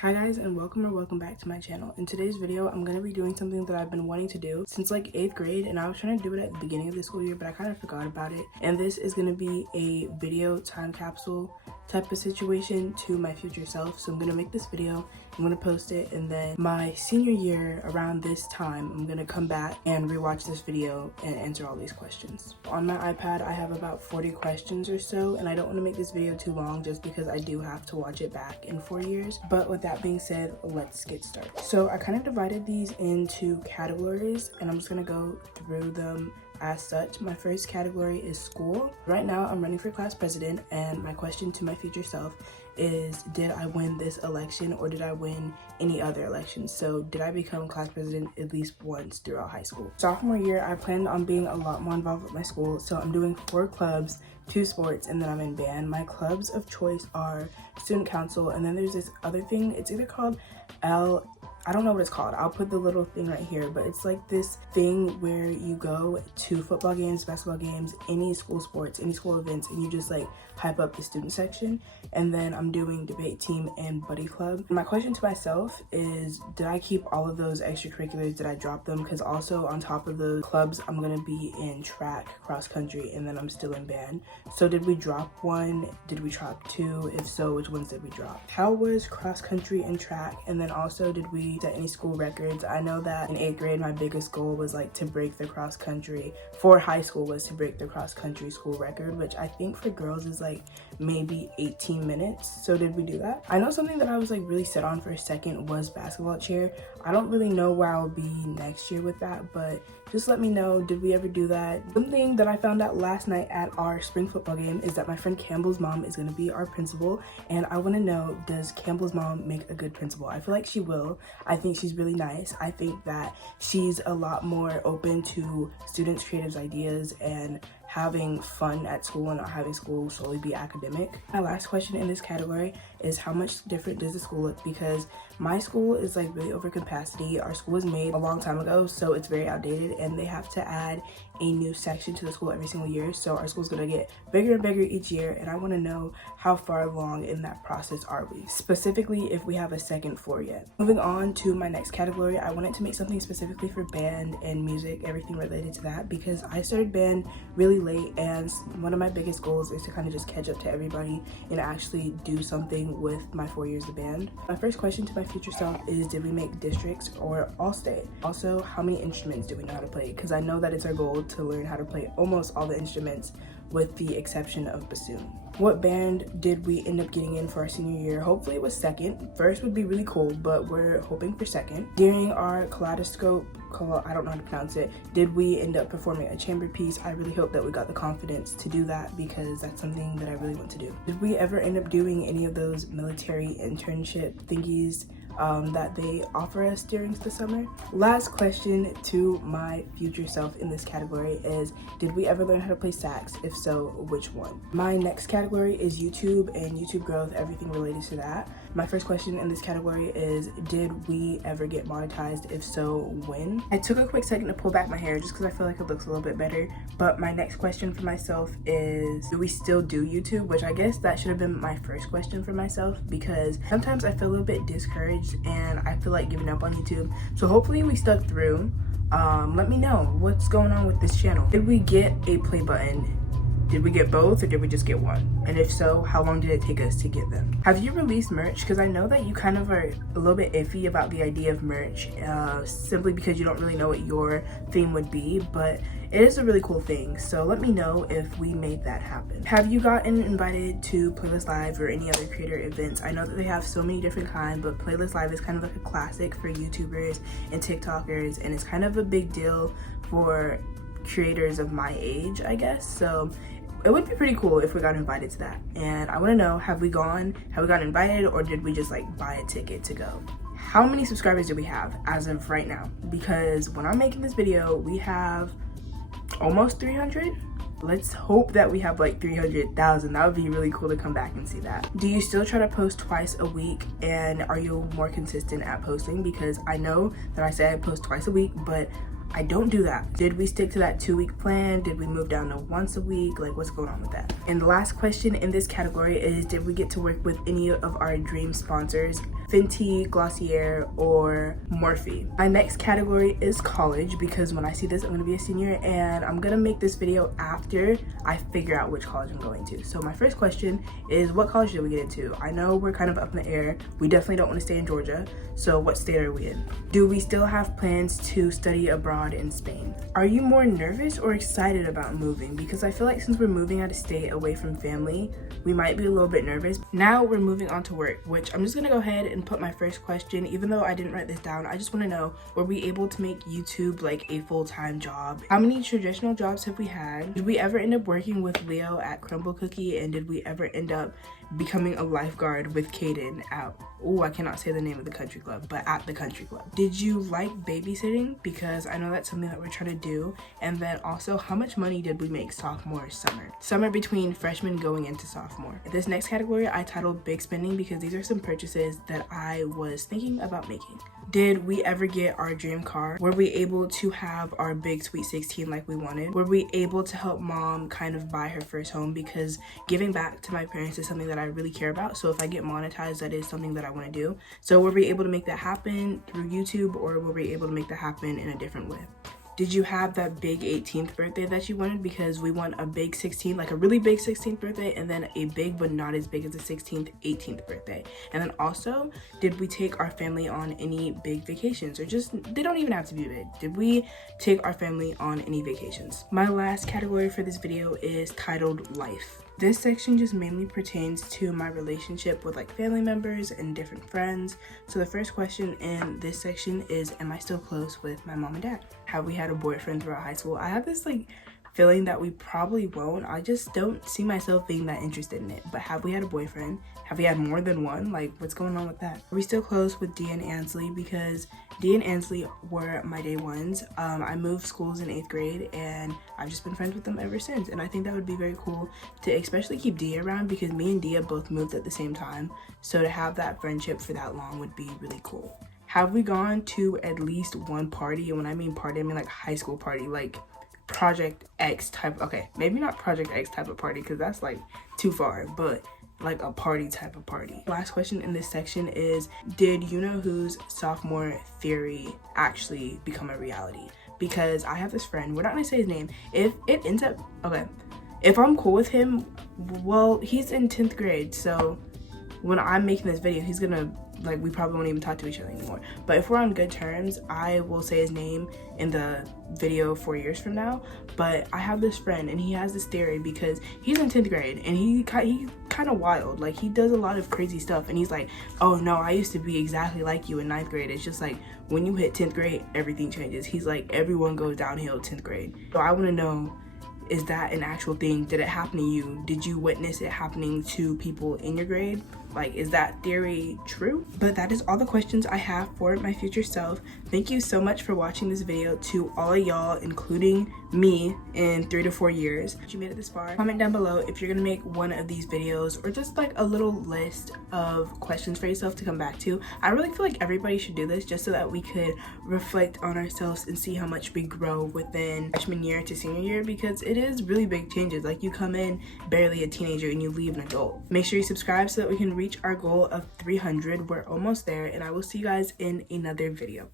Hi guys, and welcome back to my channel. In today's video, I'm going to be doing something that I've been wanting to do since like 8th grade, and I was trying to do it at the beginning of the school year, but I kind of forgot about it. And this is going to be a video time capsule type of situation to my future self. So I'm going to make this video, I'm going to post it, and then my senior year around this time, I'm going to come back and rewatch this video and answer all these questions. On my iPad, I have about 40 questions or so, and I don't want to make this video too long just because I do have to watch it back in 4 years. But with that being said, let's get started. So I kind of divided these into categories, and I'm just going to go through them as such. My first category is school. Right now I'm running for class president, and my question to my future self is, did I win this election or did I win any other elections? So did I become class president at least once throughout high school? Sophomore year, I planned on being a lot more involved with my school, so I'm doing 4 clubs, 2 sports, and then I'm in band. My clubs of choice are student council, and then there's this other thing, it's either called I don't know what it's called. I'll put the little thing right here, but it's like this thing where you go to football games, basketball games, any school sports, any school events, and you just like hype up the student section. And then I'm doing debate team and buddy club. My question to myself is, did I keep all of those extracurriculars? Did I drop them? Because also on top of the clubs, I'm gonna be in track, cross country, and then I'm still in band. So did we drop one? Did we drop 2? If so, which ones did we drop? How was cross country and track? And then also, did we set any school records? I know that in 8th grade, my biggest goal was like to break the cross country for high school, was to break the cross country school record, which I think for girls is like maybe 18 minutes. So did we do that? I know something that I was like really set on for a second was basketball chair. I don't really know where I'll be next year with that, but just let me know, did we ever do that? Something that I found out last night at our spring football game is that my friend Campbell's mom is going to be our principal, and I want to know, does Campbell's mom make a good principal? I feel like she will. I think she's really nice. I think that she's a lot more open to students' creative ideas and having fun at school and not having school solely be academic. My last question in this category is, how much different does the school look? Because my school is like really over capacity. Our school was made a long time ago, so it's very outdated, and they have to add a new section to the school every single year. So our school's gonna get bigger and bigger each year, and I want to know how far along in that process are we, specifically if we have a second floor yet. Moving on to my next category, I wanted to make something specifically for band and music, everything related to that, because I started band really late, and one of my biggest goals is to kind of just catch up to everybody and actually do something with my 4 years of band. My first question to my future self is, did we make districts or all state? Also, how many instruments do we know how to play? Because I know that it's our goal to learn how to play almost all the instruments with the exception of bassoon. What band did we end up getting in for our senior year? Hopefully it was second. First would be really cool, but we're hoping for second. During our kaleidoscope, I don't know how to pronounce it, did we end up performing a chamber piece? I really hope that we got the confidence to do that, because that's something that I really want to do. Did we ever end up doing any of those military internship thingies that they offer us during the summer? Last question to my future self in this category is, did we ever learn how to play sax? If so, which one? My next category is YouTube and YouTube growth, everything related to that. My first question in this category is, did we ever get monetized? If so, when? I took a quick second to pull back my hair just because I feel like it looks a little bit better, but my next question for myself is, do we still do YouTube? Which I guess that should have been my first question for myself, because sometimes I feel a little bit discouraged and I feel like giving up on YouTube. So hopefully we stuck through. Let me know what's going on with this channel. Did we get a play button? Did we get both, or did we just get one? And if so, how long did it take us to get them? Have you released merch? Because I know that you kind of are a little bit iffy about the idea of merch, simply because you don't really know what your theme would be, but it is a really cool thing. So let me know if we made that happen. Have you gotten invited to Playlist Live or any other creator events? I know that they have so many different kinds, but Playlist Live is kind of like a classic for YouTubers and TikTokers, and it's kind of a big deal for creators of my age, I guess. So it would be pretty cool if we got invited to that. And I want to know, have we gotten invited, or did we just like buy a ticket to go? How many subscribers do we have as of right now? Because when I'm making this video, we have almost 300. Let's hope that we have like 300,000. That would be really cool to come back and see that. Do you still try to post twice a week, and are you more consistent at posting? Because I know that I said I post twice a week, but I don't do that. Did we stick to that 2-week plan? Did we move down to once a week? Like, what's going on with that? And the last question in this category is, did we get to work with any of our dream sponsors? Fenty, Glossier, or Morphe. My next category is college, because when I see this, I'm gonna be a senior, and I'm gonna make this video after I figure out which college I'm going to. So my first question is, what college did we get into? I know we're kind of up in the air. We definitely don't want to stay in Georgia. So what state are we in? Do we still have plans to study abroad in Spain? Are you more nervous or excited about moving? Because I feel like since we're moving out of state away from family, we might be a little bit nervous. Now we're moving on to work, which I'm just gonna go ahead and put my first question. Even though I didn't write this down, I just want to know, were we able to make YouTube like a full-time job? How many traditional jobs have we had? Did we ever end up working with Leo at Crumble Cookie? And did we ever end up becoming a lifeguard with Kaden at, oh, I cannot say the name of the country club, but at the country club? Did you like babysitting? Because I know that's something that we're trying to do. And then also, how much money did we make sophomore summer between freshman going into sophomore? This next category I titled big spending, because these are some purchases that I was thinking about making. Did we ever get our dream car? Were we able to have our big sweet 16 like we wanted? Were we able to help mom kind of buy her first home? Because giving back to my parents is something that I really care about. So if I get monetized, that is something that I want to do. So were we able to make that happen through YouTube, or were we able to make that happen in a different way? Did you have that big 18th birthday that you wanted? Because we want a big 16, like a really big 16th birthday, and then a big but not as big as the 16th, 18th birthday. And then also, did we take our family on any big vacations? Or just, they don't even have to be big. Did we take our family on any vacations? My last category for this video is titled life. This section just mainly pertains to my relationship with like family members and different friends. So the first question in this section is, am I still close with my mom and dad? Have we had a boyfriend throughout high school? I have this like feeling that we probably won't. I just don't see myself being that interested in it. But have we had a boyfriend? Have we had more than one? Like, what's going on with that? Are we still close with Dee and Ansley? Because Dee and Ansley were my day ones. I moved schools in 8th grade, and I've just been friends with them ever since. And I think that would be very cool to especially keep Dee around, because me and Dee both moved at the same time. So to have that friendship for that long would be really cool. Have we gone to at least one party? And when I mean party, I mean like high school party, like Project X type. Okay, maybe not Project X type of party, because that's like too far, but like a party type of party. Last question in this section is, did you know whose sophomore theory actually become a reality? Because I have this friend, we're not gonna say his name. If it ends up, okay, if I'm cool with him, well, he's in 10th grade, so when I'm making this video, he's gonna, like, we probably won't even talk to each other anymore. But if we're on good terms, I will say his name in the video 4 years from now. But I have this friend, and he has this theory, because he's in 10th grade, and he kind of wild. Like, he does a lot of crazy stuff, and he's like, oh no, I used to be exactly like you in 9th grade. It's just like, when you hit 10th grade, everything changes. He's like, everyone goes downhill 10th grade. So I want to know, is that an actual thing? Did it happen to you? Did you witness it happening to people in your grade? Like, is that theory true? But that is all the questions I have for my future self. Thank you so much for watching this video. To all of y'all, including me, in 3 to 4 years, if you made it this far, comment down below if you're gonna make one of these videos, or just like a little list of questions for yourself to come back to. I really feel like everybody should do this, just so that we could reflect on ourselves and see how much we grow within freshman year to senior year, because it is really big changes. Like, you come in barely a teenager and you leave an adult. Make sure you subscribe so that we can reach our goal of 300. We're almost there, and I will see you guys in another video.